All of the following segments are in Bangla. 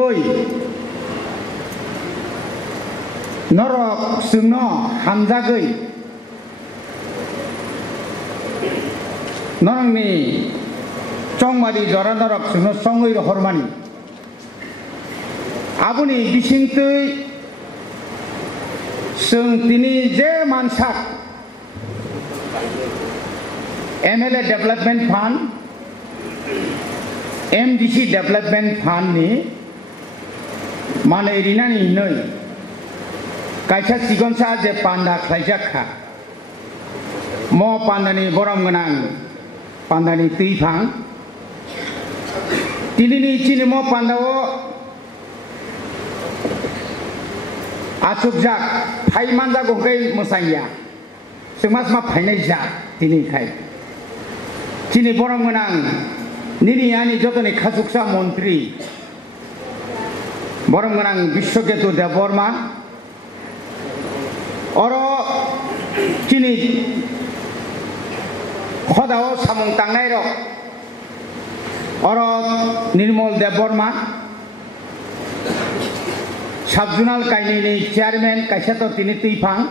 Ôi Norok sungno hamjagoi Norongni chongmari jora norok sungno songoi hormani Abuni bisingtui sung tini je mansak MLA Development Fund MDC Development Fund ni Mana irina ni noi kaisa sigonsa je panda khlaijak mo panda ni boram ganang panda ni tuifang tini ni chini mo panda o asubjak phai manja gongkai musanya semas ma phainai ja tini khai chini boram ganang nini ani jotoni khasuksa montri Borong ganang Biswaketu Deborma Oro kini khodao samung tangnai rok Oro Nirmal Deborma Sabjunal kaini ni chairman kaisato tini tuifang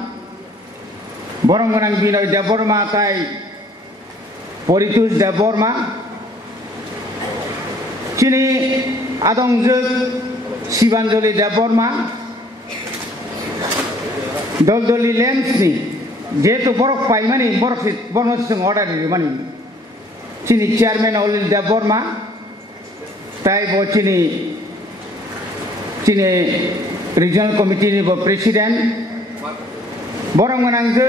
Borong ganang Binoy Deborma kai Poritus Deborma kini adong juk Sibanjoli Deborma Doldoli Lens ni jetu borok pai mani borok sing order ni mani chini chairman Olil Deborma tai bo chini regional committee ni bo president borok manang je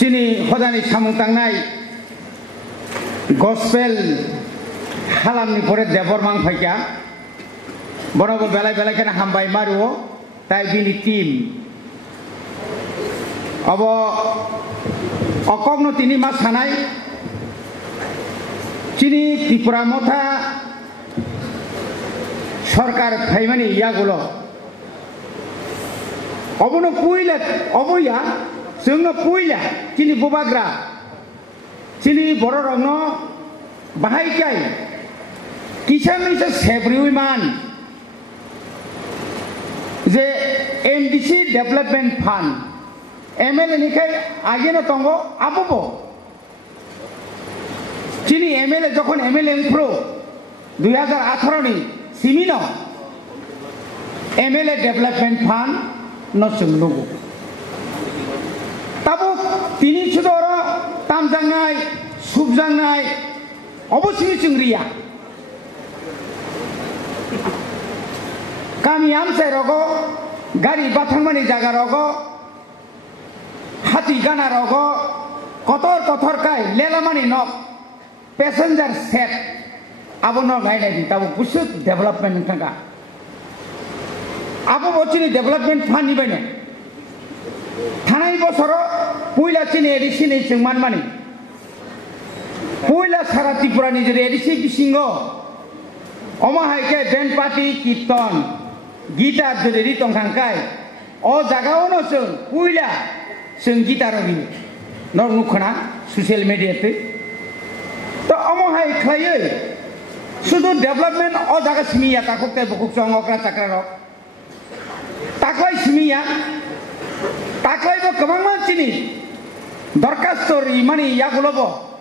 chini khodani samung tangnai gospel halam ni pore Debormang phaikya Borong belai kena hambai maru, tai bini tim. Abo okok no tini mas hanai, cini Tripura motha sarkar phaimani ya gulo. Abo no puila, abo ya, sung no puila, cini bubagra, cini bororong no bahai kai, kisah misa sebriui man. যে MDC Development Fund MLA নিখাই আগে না তঙ্গ আবুবো চিনি MLA যখন MLA প্রো 2018 নি সিমিনো MLA Development Fund নসুংলুগু তাবো তিনি শুধু তামজাংনাই সুবজাংনাই অবশ্যই চিংরিয়া Kami amsai rogo, gari bathangmani jaga rogo, hati gana rogo, kotor kai, lelamani nok, passenger set, abo no gai nai tabu pusut development tanga. Abo bochini development fund ni bane. Thanai bosoro, puila chini edisi ni chungman mani. Puila sara Tripura ni jere edisi bisingo. Oma haike band party kirtan. Gitar jadi tongkangkai, oh jaga ono sung, puila sung gitar ini, nor mukana sosial media tu, to omo hai kaya, sudah development oh jaga semia takut teh bukuk song okra cakra, taklai semia, taklai bo kemang macam ni, dorkas story mani ya gulobo,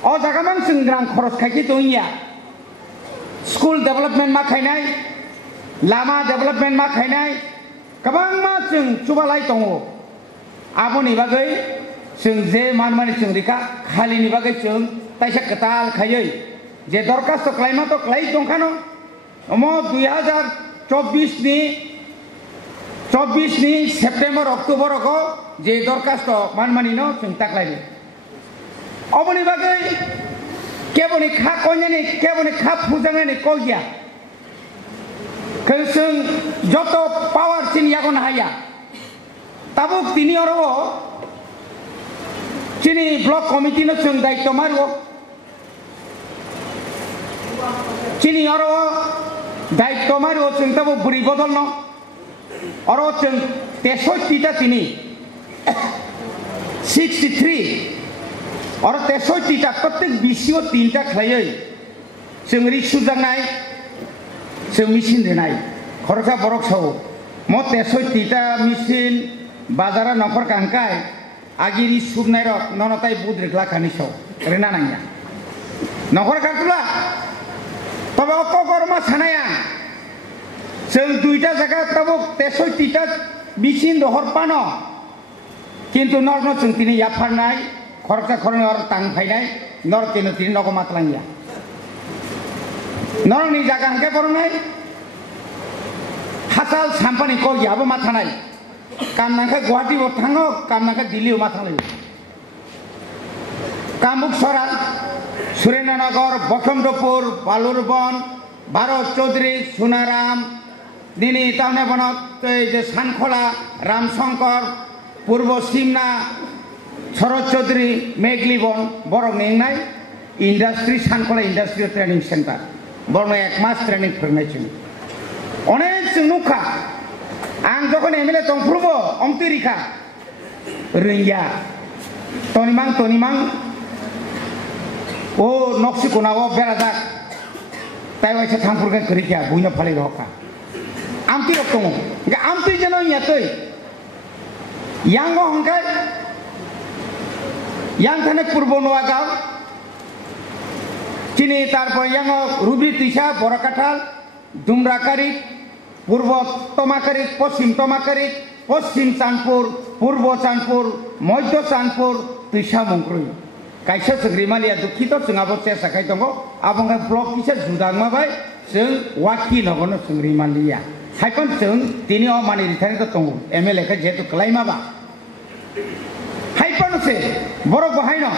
oh jaga mang sung grang koros kaki tu iya, school development makai nai. Lama development mak khainai kabang ma chung chubalai tongo aboni bagai chung je manmani chung rika khali ni bagai chung taisa katal khayai je dorkas to klaima to klai tongkhano omo 2024 ni September October ko je dorkas to manmani no chung taklai oboni bagai keboni kha konyani keboni kha phujangani kogia Keseng joto power cini yakon haya, tabuk tini orang cini block committee no ceng daik tomaru, cini orang daik tomaru ceng tabuk beri bodol no, orang ceng tesoi tita tini 63 orang tesoi tita ketik bisio tinta klayai, ceng risu jangai जों मेचिन होनाय खरसा बरक साव मते 60टा मेचिन बाजारा नखर कांकाय आगिरि सुबनाय रक ननताय बुद्रिकला खानि साव रेना नांया नखर काटुला तबे ककरमा सानाया जों 2टा जायगा तबो 60टा मेचिन दहर पानो किन्तु नरन जों तिनि याफारनाय खरसा खरन और तां फायनाय नर तिनि तिनि नगो मातलांया नरनि जागा हांके बरनाय हासाल साम्पानि कल याबो माथानाय कामनाखा गुवाहाटी बो थाङो कामनाखा दिल्ली मा थांलाय कामुक सरा सुरेन्द्रनगर बसंतपुर बालुरबन भारत चौधरी सुनाराम दिनै टाउने बनत जे सानखला रामशंकर पूर्व सिमना शरद चौधरी मेघलीबन बरक नेंनाय इंडस्ट्री सानखला इंडस्ट्री ट्रेनिंग सेंटर बरनो 1 मास ट्रेनिंग फोरनाय जों अनेक जों नुखा आं जखन एमएलए दंफ्रुबो अमतिरिखा रोंया तनिमां ओ नक्सि कोनाव बेरादाक ताइवाइसे थांफुरगोन करिखा बुइना फालि रखा आमति रक दङ आमति जेन यातै यांगो हंखाय yang थाने पूर्व नवागाव चिनी तारपर यांगो रुबि तिसा बरकाठाल दुमराकारिक पूर्व तमाकारिक पश्चिम चांदपुर पूर्व चांदपुर मध्य चांदपुर तिसा मंग्रुई कायसा सग्रिमालिया दुखित जोंहाबो सेसाखाय दङ आबंगा ब्लक किसा जुदांमाबाय जों वाखि नगनो सग्रिमालिया हायपन जों दिनै मानि रिटार्न दङ एमएलए का जेतु क्लाइमाबा हायपन से बर बहायनो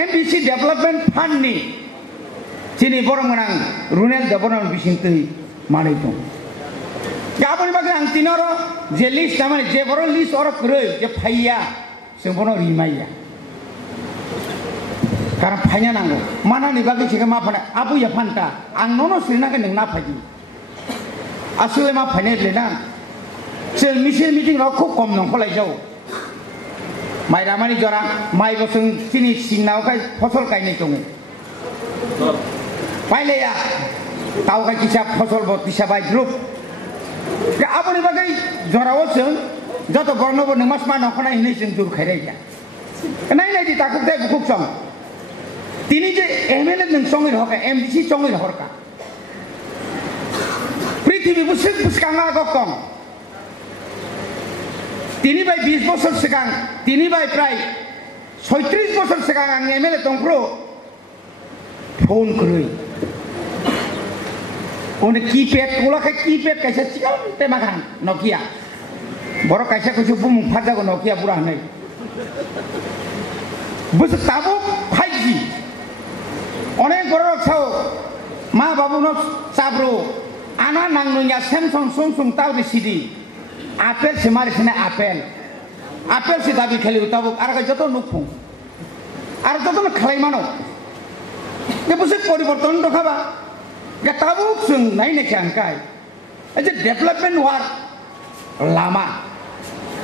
एमबीसी डेभलपमेंट फंड नि दिनै बरमनां रुरेल डेभलपमेंट बिसिंतै मानै दं गाबोन बागै आं तिनर जे लिस्ट तामाने जे बर लिस्ट और कै जे फाइया जों बनो रिमाइया कारण फाइना नांगौ मानानि बागै सिगा मा फाना आबुया फानता आं ननो सिरनाखै नों ना फाइदि आसले मा फाइनाय लेना जों मिटिं राव खुब कम नंखलाय जाव माइरामानि जरा माइ बसों सिनि सिंनावखाय फसल गायनाय दङ पाइलेया तावखाय किसा फसल ब किसा बाय ग्रुप आबोनि बागै जराव जों जत बर्नबो नमास मा नखना हिनै जों जुर खायराया नाय दि ताकुक दे बुकुक सं तिनि जे एमएलए नों संगै हका एमडीसी संगै हरका पृथ्वी बुसुक बुसकांगा गकम तिनि बाय 20 बছর सिगां तिनि बाय प्राय 36 बছর सिगां आं एमएलए दंफ्रो फोन करै ओने कीपैड ओलाखै कीपैड कैसे सिगां तेमागान नोकिया बर कैसे कैसे बुम फाजागो नोकिया बुरा हनै बस ताबो 5G अनेक गरक साव मा बाबुनो चाब्रो आना नांनोया सैमसंग ताव सिडी आपेल से मारिसने आपेल से दाबी खाली उताबो आरो जत नुफुं आरो जत खालायमानो जे बुसे परिवर्तन दखाबा गे ताबो जों नायनायखै आंखाय जे डेभलपमेंट वार्क लामा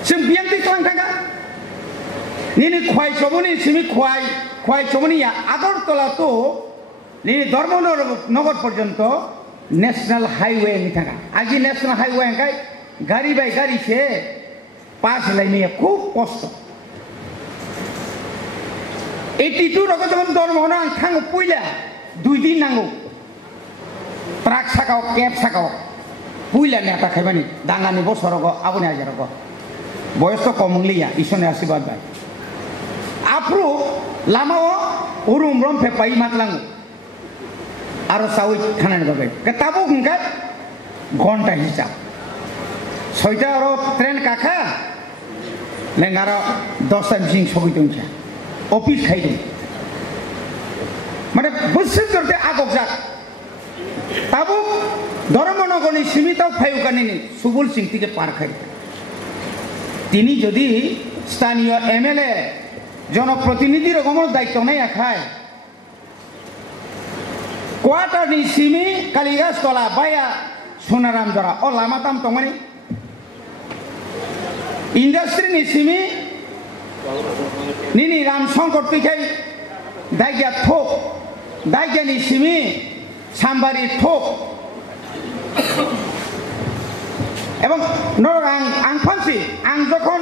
जों बियांति खालामखागा निनि खवाय सबनि सिमि खवाय सबनिया आगरतला तो निनि धर्मनगर पर्यंत नेशनल हाईवे नि थागा आजि नेशनल हाईवे आंखाय गाड़ी बाय गाड़ी से पास लाइने खूब कष्ट 82 रको जन दरमहना आं थाङो पुइला 2 दिन नांगौ ट्राक साकाव केब साकाव पुइला नेता खायबानि दांगानि बसरगो आबुनि हाजारगो बयस तो कमंगलिया इसने आशीर्वाद बाय आप्रु लामाव उरुम रम फेपाई मातलांगो आरो सावै थानानि बागै गताबो हुंगा घंटा हिसाब 6टा और ट्रेन काखा लेंगारो 10टा मिसिं सगैदों ऑफिस खायदों माने बोसोर जरते आगकजाक ताबो धर्मनगरनि सिमिताव फायुकानि सुबुल सिंतिके पार खाय तिनि जदि स्थानीय एमएलए जनप्रतिनिधि रकमर दायित्व नाय आखाय क्वार्टारनि सिमि कालिगास तला बाया सोनाराम जरा ओ लामा ताम तंमानि इंडस्ट्री नि सिमी निनी रामशंकर तुखाय दाइगा थोक दाइगानि सिमी साम्बारि थोक এবং আং ফাংসি আং যখন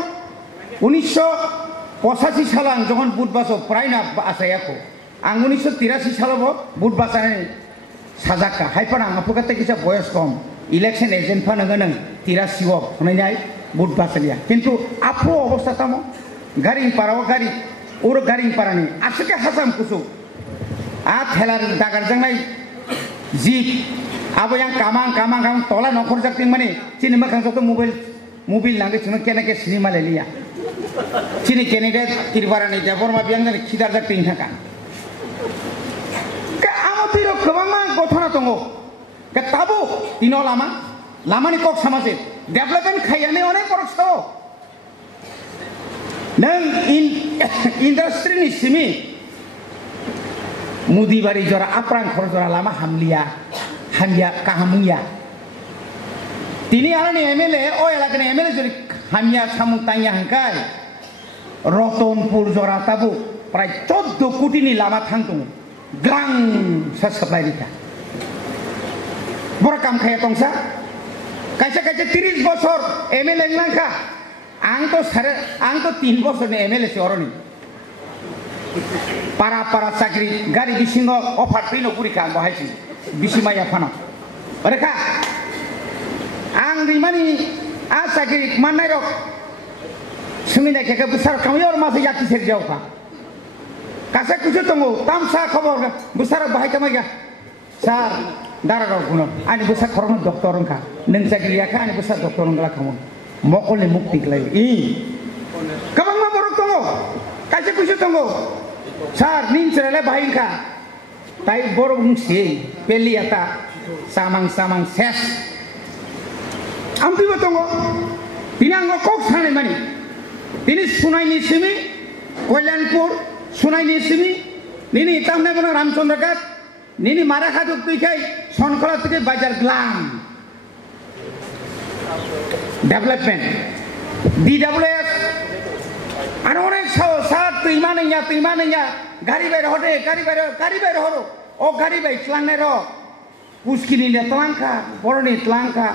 1985 সালে আং যখন বুট বাসো প্রায় না আসাইয়াকো আং 1983 সালে বুট বাসানে সাজাকা হাইপার আং আপুকাতে কিসা বয়স কম ইলেকশন এজেন্ট ফানো গনং 83 ও হনাইনাই বুট বাসালিয়া কিন্তু আপু অবস্থা তামো গাড়ি পারাও গাড়ি ওর গাড়ি পারানি আসকে হাসাম কুসু আ থেলার দাগার জাংনাই zip abo yang kamang tola nokor jakting mani chini makang jokto mobil nange chuna kenake cinema lelia chini kenede kirbarani deborma biangani khidar jakting thaka ka amotiro kobangma gothona tongo ka tabo tino lama ni kok samase development khayane onek borok so nang industry ni simi mudi bari jora aprang khor jora lama hamlia হামিয়া কাহামিয়া তিনি আরনি এমএলএ ও এলাকার এমএলএ যদি হামিয়া সামুতাইয়া হাঙ্কাই রতনপুর জরা তাবু প্রায় 14 কোটিনি লামা থাংতো গ্রাং সাসবাইরিকা বড় কাম খায়া তংসা কাইসা 30 বছর এমএলএ নাঙ্কা আং তো 3 বছর এমএলএ সে অরনি পারা চাকরি গাড়ি বিসিঙ্গ অফার পেনো পুরিকা বহাইছি বিসিমাইয়া ফানো রেখা আং রিমানি আ চাকরি মাননাই রক সুমিনা কেকে বুসার কামিয়র মাসে যাতি সের যাওকা কাছে কিছু তঙ্গো তামসা খবর বুসার বাহাই কামাইগা স্যার দাঁড়া গুণ আনি বুসার খরম ডক্টর অঙ্কা নং চাকরি ইয়াকা আনি বুসার ডক্টর অঙ্গলা খামো মকলে মুক্তি গলাই কাবাং মা বড় তঙ্গো কাছে কিছু তঙ্গো স্যার নিন ছেলে বাহিনকা তাই বড় মুংসি পেলিয়াতা samang ses ampi batongo tinango kok sane mani tini sunai ni simi Kolyanpur sunai ni simi nini tamne bono Ramchandra Ghat nini Marakhat tuikai Sonkhola থেকে বাজার গ্লাম ডেভেলপমেন্ট DWS আর অনেক সাত তুই মানেঙ্গা গাড়ি বাইরে হটে গাড়ি বাইরে হরো ও গাড়ি বাই চ্লাংনে র পুষ্কিনি নে tlangka boroni tlangka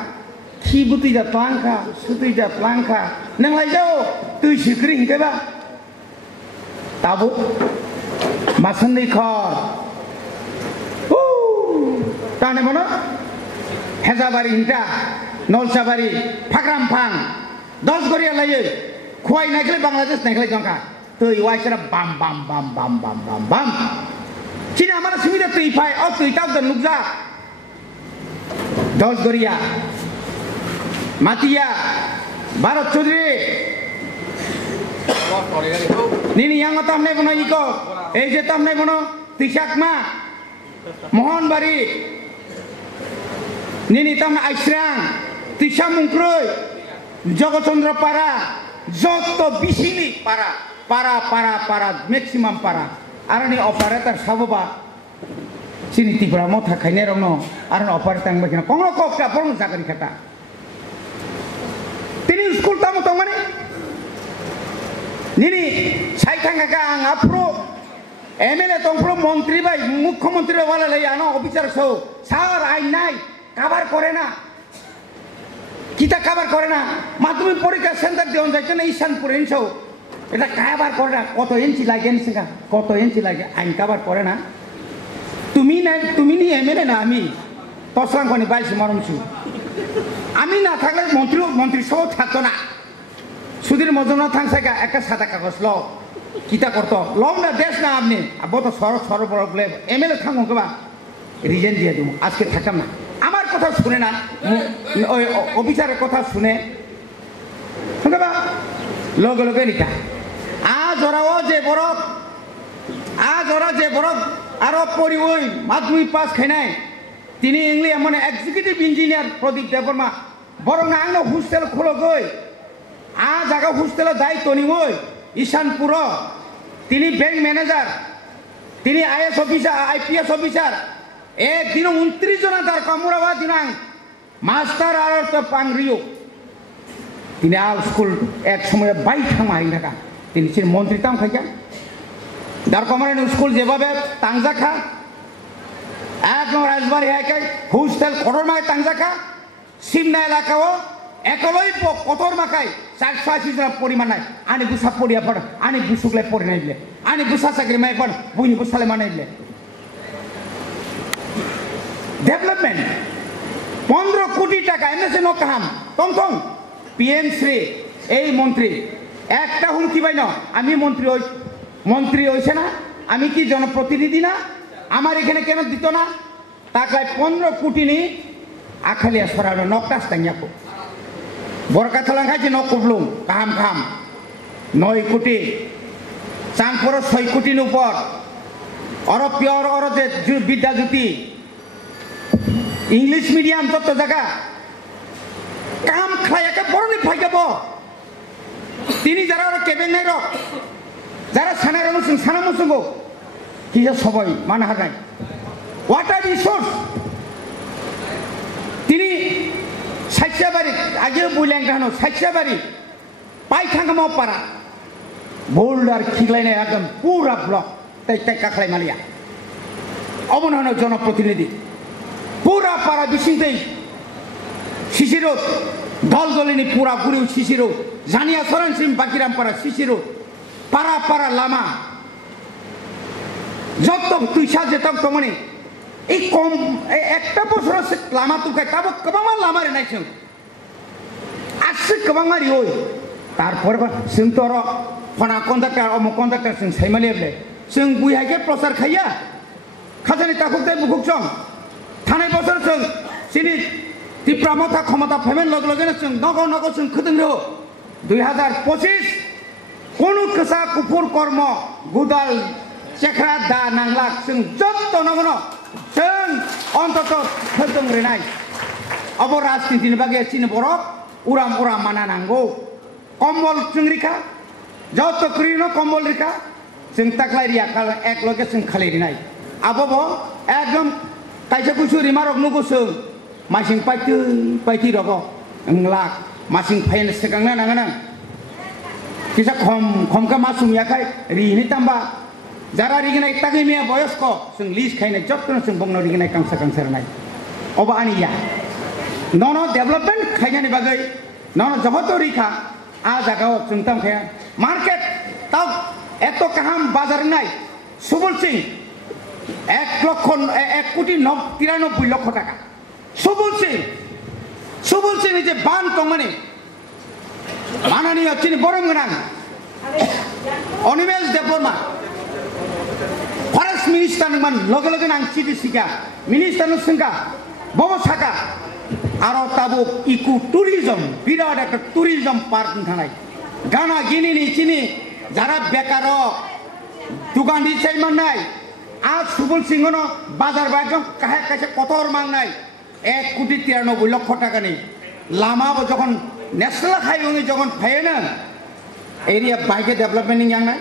khibuti da tlangka sutui da tlangka nang lai jao tui sikri hingke ba tabu masandai khor tane mono hezabari hinta nolsabari phakram phang 10 goriya laye khwai naikle bangladesh naikle jongka tui waisara bam chini amara sumida tui phai o tui tau da nukja 10 Garia মাতিয়া ভারত চৌধুরী নিনি yang tamne bono iko এই যে tamne bono তিসাকমা মোহনবাড়ি নিনি tamne আইসরাং তিসা মুংক্রই জগচন্দ্র পাড়া যত বিশিলি পাড়া ম্যাক্সিমাম পাড়া আর নি operator সববা sini tibra motha khaine rongno aron opar tang bagina kongro kokka porong sakari khata tini school tamu tongmani nini saithanga ka ang apro MLA tongpro মন্ত্রী bai মুখ্যমন্ত্রী wala lai ano officer so sar ain nai cover করে না kita cover করে না মাধ্যমিক পরীক্ষা সেন্টার দেন যাইছে না ইশানপুর এনছো এটা cover করে না কত ইঞ্চি লাগে এনসিকা কত ইঞ্চি লাগে আইন cover করে না তুমি নি এমএলএ না আমি তসরাঙ্গনি বাইছি মরমছু আমি না থাকলে মন্ত্রী সহ থাকতো না সুধীর মজুমদার থাকসাইকা একটা সাদা কাগজ ল কিতা করতো লম না দেশ না আপনি আবো তো সরবরাহ বলে এমএলএ থাকুন কেবা রিজেন দিয়ে দেবো আজকে থাকাম না আমার কথা শুনে না ওই অফিসারের কথা শুনে শুনবা লগে নিতা আজ ওরাও যে বড় আরো পড়ি ওই মাধ্যমিক পাস খাইনাই তিনি ইংলিশ মানে এক্সিকিউটিভ ইঞ্জিনিয়ার প্রদীপ দেববর্মা বরং না আংনো হোস্টেল খোলো গই জায়গা হোস্টেলের দায়িত্ব নিবই ঈশানপুর তিনি ব্যাংক ম্যানেজার তিনি আইএস অফিসার আইপিএস অফিসার একদিন 29 জন তার কমরাবা দিনাং মাস্টার আর তো পাংরিও তিনি আল স্কুল এক সময় বাইঠামা আইন থাকা তিনি মন্ত্রী তাম খাইকা দার কমারেন স্কুল যেভাবে তাংজাখা একদম রাজবাড়ি হাইকাই হোস্টেল কঠোর মাকে তাংজাকা সিমনা এলাকাও একলই কঠোর মাকাই 480 জন পরিমাণ নাই আনি বুসা পড়িয়া পড় আনি বুসুকলে পড়ে নাইলে আনি বুসা চাকরি মাই পড় বুনি বুসালে মানাইলে ডেভেলপমেন্ট 15 কোটি টাকা এনেছে নকাহাম টং টং পিএম শ্রী এই মন্ত্রী একটা হুমকি পাই না আমি মন্ত্রী হইছে না আমি কি জনপ্রতিনিধি না আমার এখানে কেন দিত না টাকায় 15 কোটি নি আখালিয়া সরানো নকাস টাঙ্গাকো বরকাতলাং খাইছে নকবলুম কাহাম কাহাম 9 কোটি চাঁদপুর 6 কোটির উপর অরব পিওর অরজে বিদ্যাজ্যোতি ইংলিশ মিডিয়াম যত জায়গা কাম খাইয়াকে বড়নি ফাইকাব তিনি যারা ওরা কেবেন নাই রক যারা সানায় রমসুং সানা মুসুঙ্গো কিসে সবাই মানা হাগাই ওয়াটার রিসোর্স তিনি সাইসাবাড়ি আগেও বললেন কেন সাইসাবাড়ি পাইথাঙ্গামাও পারা বোল্ডার খিগলাইনে একদম পুরা ব্লক তাই তাই কাকলাই মালিয়া অবনহন জনপ্রতিনিধি পুরা পাড়া বিশিংতেই শিশির দল দলিনী পুরা পুরি শিশির জানিয়া সরণ সিং বাকিরাম পাড়া শিশির পাড়া পাড়া লামা যত তুইসা যেতাম তমনে এই কম একটা বছর লামা তুকায় তাবো কবাঙা লামারে নাইছেন আসছে কবাঙারি ওই তারপর जों তো ফনা কন্ডাক্টর অমুক কন্ডাক্টর जों সাইমালিয়াবলে जों বুইহাকে প্রচার খাইয়া খাজানি তাকুকতে বুকুকচং थानाय बोसोर जों सिनि टिप्रा मथा क्षमता फैमेन लग लगेनो जों नगौ नगौ जों खोदोंरो 2025 कोनो खोसा कुफुर कर्म गुदाल चेखरा दा नांलाक जों जत्त नगनो जों अन्तत खोदोंरेनाय अब राजनीतिनि बागै सिनि बरफ उराम उराम माना नांगौ कम्बल जों रिखा जत्त क्रिनो कम्बल रिखा जों ताक्लाय रिया एक लगे जों खालिरिनाय आबो एकदम kaisa kusuri marok nugo sung masing paiti rogo nglak masing pain sekang na nang kisa khom ka masung yakai ri ni tamba jara ri ginai tagi mia boyos ko sung list khaina jotton sung bongno ri ginai kangsa kangsa nai oba ani ya nono development khaina ni bagai nono johoto rikha a jagao sung tam khaya market tau eto kaham bazar nai subul sing 1 কোটি 93 লক্ষ টাকা সুবল সিং যে বান টংমানে মাননীয় চিনি বরং গোনাং অনিমেষ দেববর্মা ফরেস্ট মিনিস্টার মান লগে লগে নাং চিঠি শিকা মিনিস্টার সংকা বব সাকা আর তাবো ইকু ট্যুরিজম বিরাট একটা ট্যুরিজম পার্ক থানায় গানা গিনি চিনি যারা বেকার দোকান দিছাই মাননাই आज सुबल सिंह बाजार एकदम कैसे कठोर मांगनाय 1 কোটি 93 লক্ষ টাকা নেই लामा जखन नेशनल हाईवे जखन फायना एरिया बाइके डेवलपमेंट यांगनाय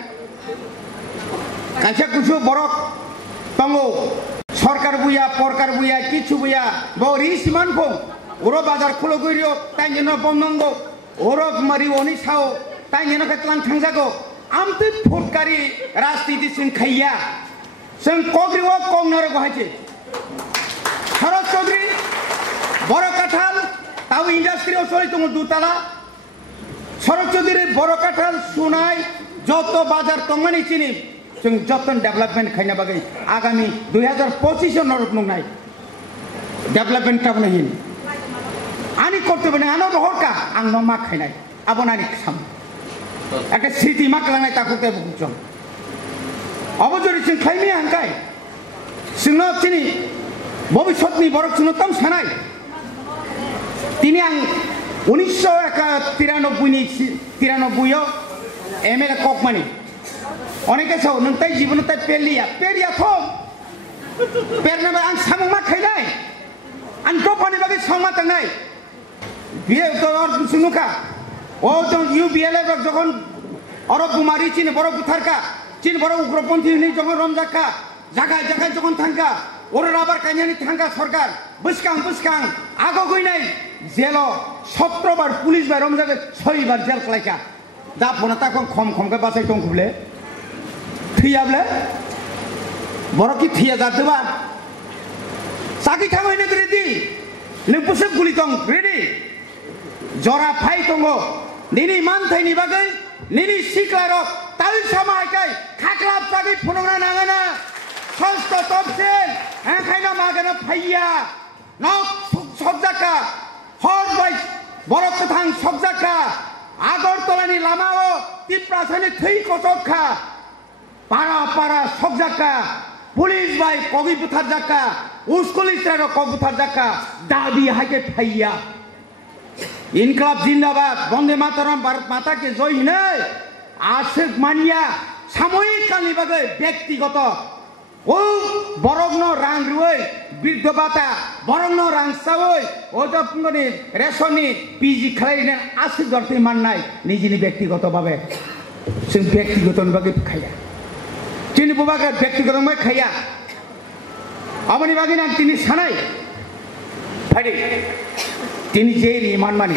कैसे कुछ बरक तंगो सरकार बुया परकार बुया किछु बुया बरिस मानफो ओरो बाजार खुलो गइरियो ताइनो बमनंगो ओरो मारि ओनि साओ ताइनो केतलां थांजागो आमते फुटकारि राजनीति सिं खैया जों कग्रिव कंगनर गहायचे शरद चौधरी बड़ काठाल ताव इंडस्ट्री सरी दङ दुताला शरद चौधरी बड़ काठाल सुनाय जत बाजार तंगानि चिनि जों जतन डेवलपमेंट खायना बागै आगामी 2025 नरक नंनाय डेवलपमेंट टाबन हिन आनि करते बने आनो रहरका आं न मा खायनाय आबनानि खाम एके स्मृति मा खालामनाय ताकुते बुकजों अबजरी जों खायनि हांखाय जोंनो चिनि भबिष्यतनि बरक जोंनो तम सानाय तिनि आं 1993 एमएलए ककमानि अनेके साव नोंताय जीवनताय पेरिया थम पेरनाबा आं सामु मा खायनाय आं दफानि बागै सावमा थांनाय बियो तो सुनुखा ओ जों यूबीएलए जखन अरब कुमारी चिनि बड़ बुथारका चीन बड़ उग्रपंथी जखन रमजाखा जागा जागा जखन थांखा और राबार कायनानि थांखा सरकार बसकां आगो गइनाय जेल 17 बार पुलिस बाय रमजागे 6 बार जेल खालायखा दा फना ताखौ खम के बासाय दंखुबले थैयाब्ले बरकी थैया जादोबा Saki tango ini ready. Lepusuk guli tong ready. Jora phai tongo. Nini mantai ni bagai. Nini siklaro. Tahu sama kai. Kaklap saki punungna nangana. Sosto topsen. Angkaina magana phaiya. Nok sobjaka. Hor bai. Borok ketang sobjaka. Agartala ni lamao. Tiprasani thui kosokha. Para sobjaka. Police by Kogi Putarjaka, Uskulistra Kogutarjaka, Dabi Hake Paya. Inkilab Zindabad, Bonde Mataram, Bharat Mata ke Joy Hinai, Ashik Mania, Samoyik Kalibaga, Bekti Goto, O Borogno Rang Ruy, Bidobata, Borogno Rang Savoy, Oda Pungoni, Resoni, PG Clarin, Ashik Gorti Manai, Nijini Bekti Goto Babe, Sim Bekti Goton Bagip Kaya. Tini bubaga bekti gorongma khaya amani bagina tini sanai phari tini jeri iman mani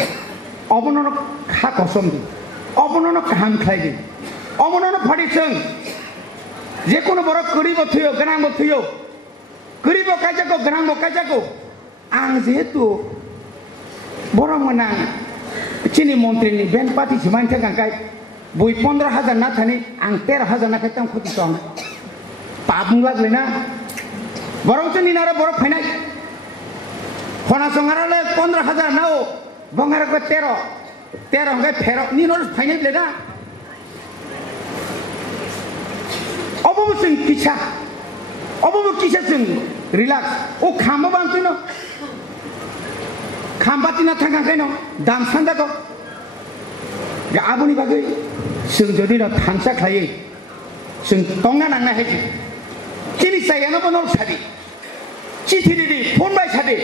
obonono kha kosom di obonono kaham khlai di obonono phari sung je kono boro koribo thuyo ganang bo thuyo koribo kajako ganang bo kajako ang jehetu borong manang tini montri ni ben pati siman thang kai Bui 15,000 na thani ang 13,000 na kaitam khoti tong pabung lagle na borong tu ninara borok phainai khona songara le 15,000 nao bongara ko 13 ngai phero ninor phainai le na obobu sing kisha sing relax o khamo bang tu no khambati na thang kai no dam sanda ko ya abuni bagai sing jodi na thansa khlai sing tonga nangna heji kini saya no bonol sadi chithi di phone bai sadi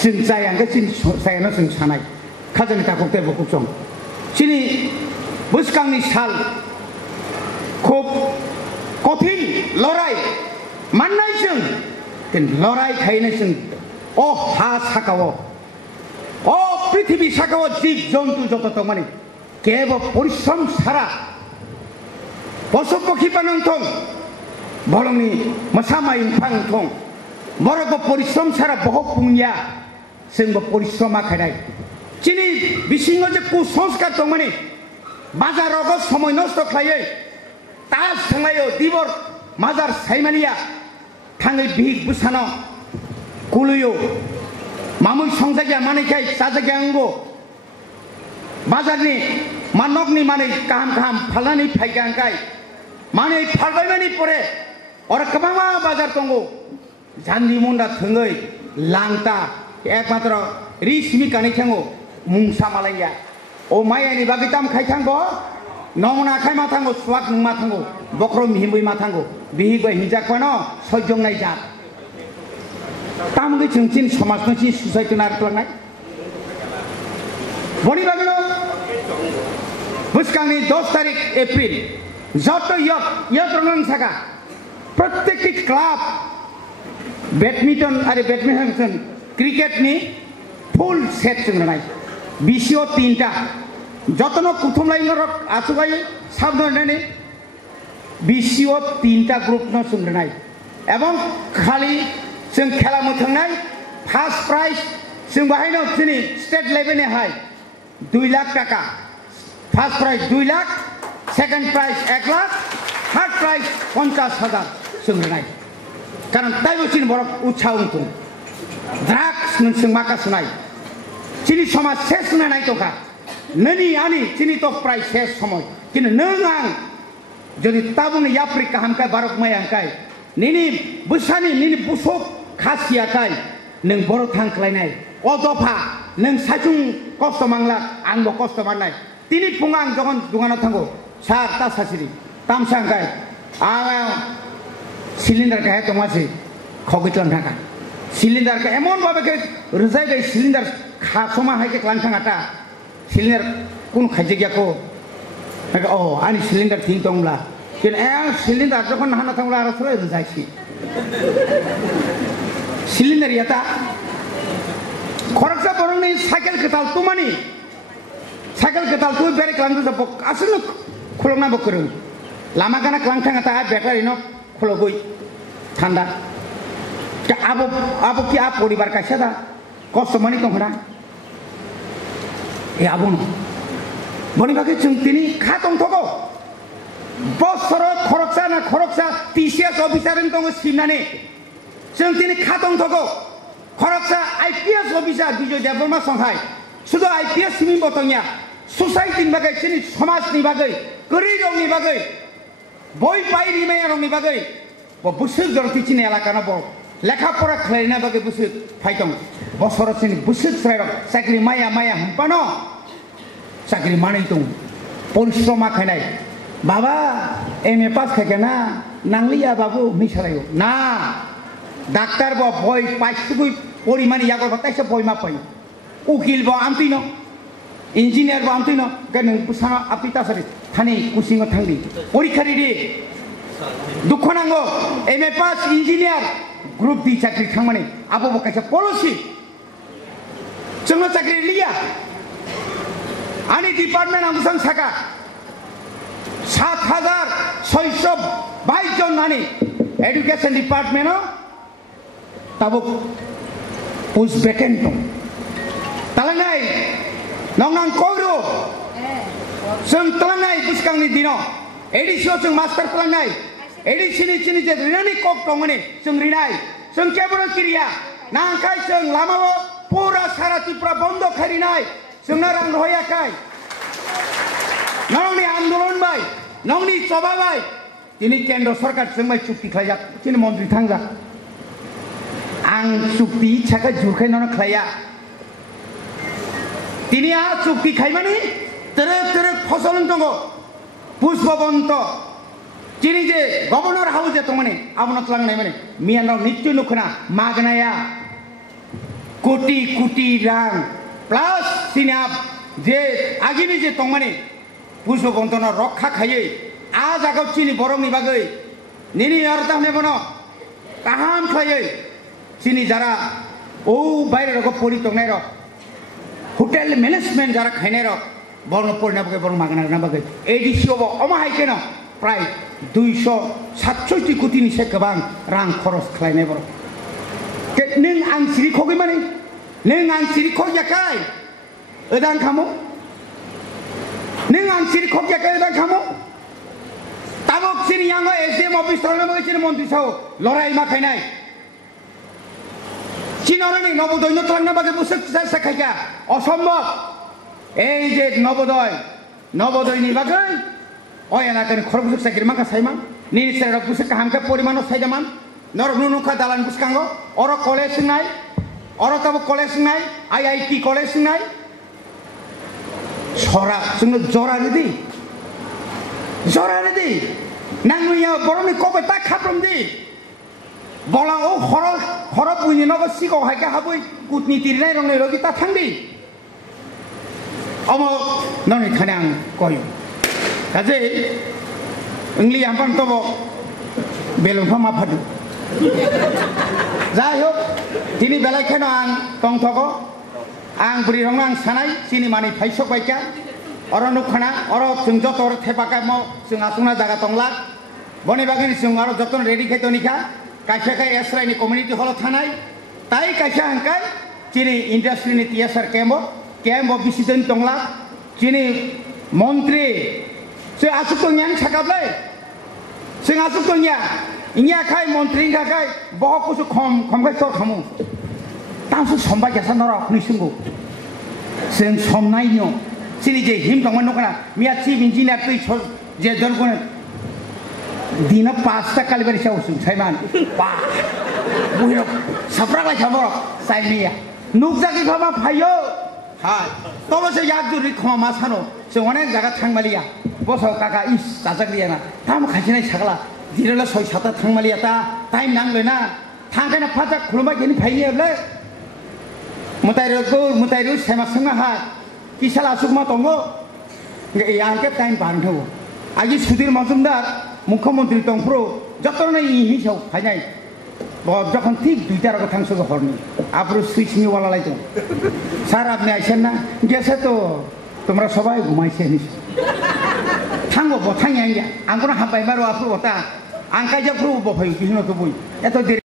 sing saya ga sing saya no sing sanai khajani ta kokte bokuk chong chini buskang ni sal khub kothin lorai mannai sing ken lorai khaina sing o ha sakao o prithibi sakao jib jontu joto to mani কেবল পরিশ্রম ছাড়া পশু পক্ষী পালন থং বরংনি মশামাই ফাং থং বড় পরিশ্রম ছাড়া বহু পুঞ্জা जोंबो परिश्रमा खायनाय चिनि बिसिङाव जे कुसंस्कार दं माने बाजाराव समय नष्ट खालायै तास थांलायो दिबर माजार साइमानिया थाङै बिग बुसानो कुलुयो मामुइ संजागिया मानैखाय जाजागिया अंगो बाजारनि मानकनि मानै गाहाम गाहाम फालनानै फायगांगाय मानै फालबायमानि परे अरा गोबां बाजार दंगो जानदि मुन्दा थोङै लांता एकमात्र रिसमि कानै थाङो मुंसा मालाया ओ मायानि बागै दाम खाय थांगो नमना खाय मा थांगो स्वाद मा थांगो बक्र मिहिमै मा थांगो बिहिबो हिंजाखवानो सयजंनाय जात तामगै जोंचिन समाजनि सुसाइटि नारख्लांनाय बनि बागैनो बुसकांनि 10 तारिख एप्रिल जत यत्रनन सागा प्रत्येकटी क्लाब बैडमिंटन आरो बैडमिंटन क्रिकेट नि फुल सेट जोंनाय बिसिओ 3टा जतनो कुथुमलायनो आसुगाय साबनानै बिसिओ 3टा ग्रुप न जोंनाय एवं खाली जों खेला मोथांनाय फार्स्ट प्राइज जों बाहायनो दिनै स्टेट लेभेलनि हाय 2 लाख टाका first prize 2 lakh second prize 1 lakh third prize 50,000 जोंनाय कारण ताइबोसिन बरक उत्साह उन्थुं द्राग्स नोंसों माखासुनाय चिनि समाज सेस नाय तोखा ननि आनि चिनि तो प्राइज सेस समय किन्तु नों आं जदि ताबुनि याप्रि काहामखाय बारक मायांखाय निनि बुसानि निनि बुसक खासियाखाय नों बर थांख्लायनाय अदफा नों साजुं कष्ट मांला आंबो कष्ट माननाय तिनि फुङा आं जगन दुगानाव थांगो सार ता सासिरि तामसांखाय आं सिलिन्डार गाय दमासि खगैतलां थांगा सिलिन्डार का एमन बाबे रजाय गई सिलिन्डार खासमा हाय के क्लांथांगाता सिलिन्डार कोन खाइजे गयाखौ ओ आनि सिलिन्डार थिं दंब्ला किन ए सिलिन्डार जखन हाना थांब्ला आरो सय रजायसि सिलिन्डार याता खरकसा बरंनि साइकेल कताल तुमानि साइकेल कताल तु बेरे क्लांथो बक आसनो खुलंना बकरं लामा गाना क्लांथांगाता बेटारि न खुलगै थान्दा abo ki a poribar kaisa da kosto mani tongkhana e abo no boni bage chung tini kha tongthogo bosoro khoroksa TCS officer tong simnane chung tini kha tongthogo khoroksa IPS officer bijoy deborma songhai sudo IPS simi botongya society bagai chini samaj ni bagai gori rong ni bagai boy pai ni maya rong ni bagai bo busuk jorti chini elaka na bo lekha pora khlaina bagai busuk phaitong bo soro chini busuk srairo sakri maya hampano sakri manai tong poristroma khainai baba MA pass khake na nanglia babu misalayo na doctor bo boy paisugui porimani yagor bataisa boy ma pai ukil bo amtino engineer bo amtino ganung pusana apita sari thani kusingo thangdi porikhari ri dukhanango MA pass engineer group di chakri thangmani abo bo kaisa policy chungno chakri liya ani department angusang saka 7,622 জন নানি এডুকেশন ডিপার্টমেন্ট তাবো পোস্ট ভ্যাকেন্ট তালাঙ্গাই নংনাং কইরো जों तालांगाय बिसकांनि दिनाव एडिसियाव जों मास्टार तालांगाय एडिसिनि चिनि जे रिनानि कक दंमोन जों रिनाय जों केबल किरिया नांखाय जों लामाव पुरा सारा त्रिपुरा बन्द खारिनाय जोंना रां होयाखै नंनि आन्दोलन बाय नंनि सभा बाय दिनै केन्द्र सरकार जों माय चुक्ति खालाया चिनि मन्त्रि थांजा आं चुक्ति इच्छाखै जुरखायनानो खालाया दिनै आ चुक्ति खायमानि तेरे फसल दंग पुष्पबंत चिनी जे गवर्नर हाउस जे तमने आबनत लांनाय माने मियानाव नित्य नुखना मागनाया कोटी कोटी रां प्लस सिनाब जे आगिनि जे तमने पुष्पबंतन रक्षा खायै आ जागाव चिनी बरंनि बागै निनि अरताने बनो काहाम खायै चिनी जारा ओ बायरे रग परि तंनाय र होटेल मैनेजमेंट जारा खायनाय र बरनो परिना बगे बरनो मागना ना बगे एडिसिओ बो अमाहाय केनो प्राय 267 कोटी नि से गोबां रां खरस खालायनाय बर के नों आं सिरि खगै माने नों आं सिरि खगयाखै ओदां खामो नों आं सिरि खगयाखै ओदां खामो ताबक सिरि यांगो एसडीएम ऑफिस थांना बगे सिरि मन्त्रि साव लराय मा खायनाय चिनरनि नबोदयनो थांना बगे बुसक साखायगा असम्भव এই যে নবোদয়নি বাগৈ ওই এলাকাनि খরবুসক সাইকেল মাকা সাইমান নিরিসের বুসক কাহামকে পরিমাণ সাইদামান নরগनु নুখা দালান বুসকাঙ্গো অর কলেজ নাই অর তাব কলেজ নাই আইআইটি কলেজ নাই সরা जोंनो জরা রেদি নাংনুয়া বরনি কবে তা খাপ্রমদি বলা ও খরব বুইনি নব সিগো হাইকা হাবুই কুটনীতি নাই রংनै রগি তা थांदि अमो ननि थाने आं कयो काजे इंग्लि आमपान तबो बेलुफा मा फादु जाय हो दिनै बेलायखेनो आं तंथगो आं बुरि रंग आं सानाय सिनि मानि फाइसक बायका अर नुखाना अर जों जतर थेबाका म जों आसुना जागा तंला बनि बागनि जों अर जतन रेडि खायतनिखा कायसाखाय एसरायनि कमिउनिटि हल थानाय ताई कायसा हांकाय चिनि इन्डास्ट्रिनि टिएसआर केम्प बिसिदन तंला चिनि मंत्री से आसुकन्या साकाबलै जों आसुकन्या इन्या खाय मंत्री खाय बहुत कुछ खमखाय तर खामु तांसु समबाय गेसा नरा निसंगो जों समनायनो चिनि जे हिम दंमोन नकना मिया चिफ इन्जिनियार तै जे दरगुन दिना 5 टा कालिबारि सावसुं साइमान बा बुहिनो साफ्रालाय खामो साइमिया नुकजागि भामा फायो हाय तब से याद जुरि खमा सानो जों अनेक जागा थांमालिया बसाव काका इस जाजाग्लियाना थाम खासिनाय सागला दिरला 6-7 थांमालिया ता टाइम नांगलेना थांगायना फाजा खुलुमबाय गेनि फाइनियाबले मुतायरु सेमा संगा हा किसाला सुकमा दंगो याके टाइम बारथौ आगि सुधीर मजुमदार मुख्यमंत्री तंफ्रो जतरनै हिसाव फाइनाय जखन ठीक 2टा रग थांसो हरनि आब्रु सुइचनि वाला लाइतो सार आपने आइसेन ना गेसे तो তোমরা সবাই ঘুমাইছে নিছ থাঙ্গো বথাই আইয়া আঙ্গুনা হাবাই মারো আপু বতা আঙ্কাই যা প্রভু বফাই কিছু না তো বই এত